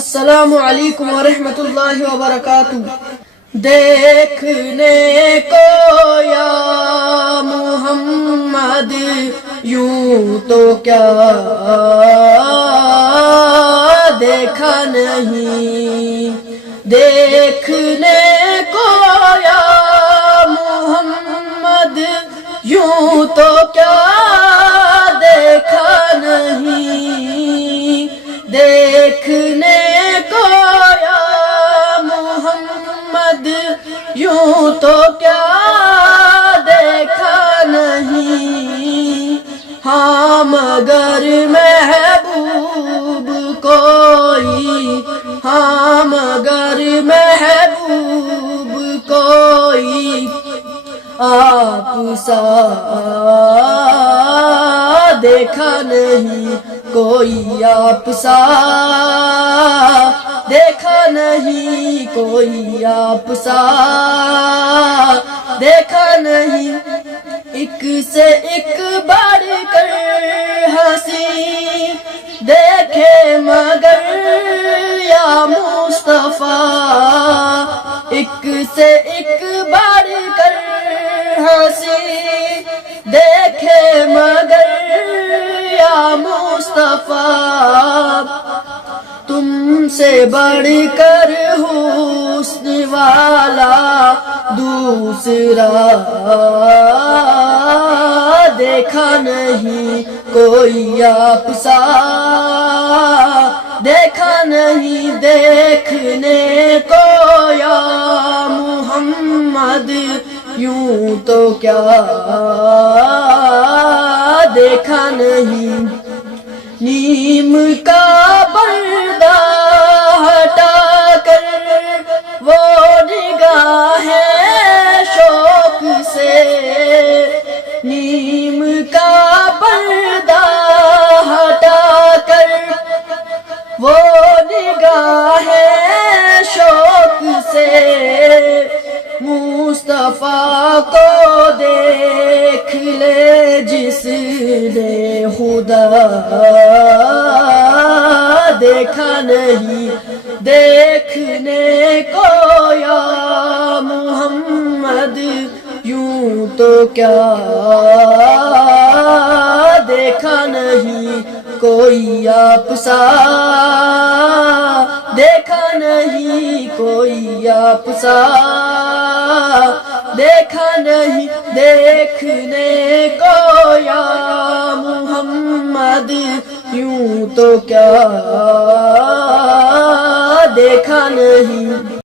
السلام علیکم ورحمۃ اللہ وبرکاتہ۔ دیکھنے کو یا محمد یوں تو کیا دیکھا نہیں، دیکھنے کو یا محمد یوں تو کیا دیکھا نہیں، دیکھنے کو یا محمد یوں تو کیا دیکھا نہیں، ہاں مگر محبوب کوئی، ہاں مگر محبوب کوئی آپ سا دیکھا نہیں، کوئی آپ سا دیکھا نہیں، کوئی آپ سا دیکھا نہیں، ایک سے ایک بڑھ کر ہنسی دیکھے مگر یا مصطفیٰ، ایک سے ایک بڑھ کر ہنسی دیکھے مگر یا مصطفیٰ، تم سے بڑھ کر حسن والا دوسرا دیکھا نہیں، کوئی آپ سا دیکھا نہیں، دیکھنے کو یا محمد یوں تو کیا دیکھا نہیں، نیم کا پردہ ہٹا کر وہ نگاہیں شوق سے، نیم کا پردہ ہٹا کر وہ نگاہیں شوق سے مصطفیٰ کو دیکھ لے جس نے خدا دیکھا نہیں، دیکھنے کو یا محمد یوں تو کیا دیکھا نہیں، کوئی آپ سا دیکھا نہیں، کوئی آپ سا دیکھا نہیں، دیکھنے کو یا محمد یوں تو کیا دیکھا نہیں۔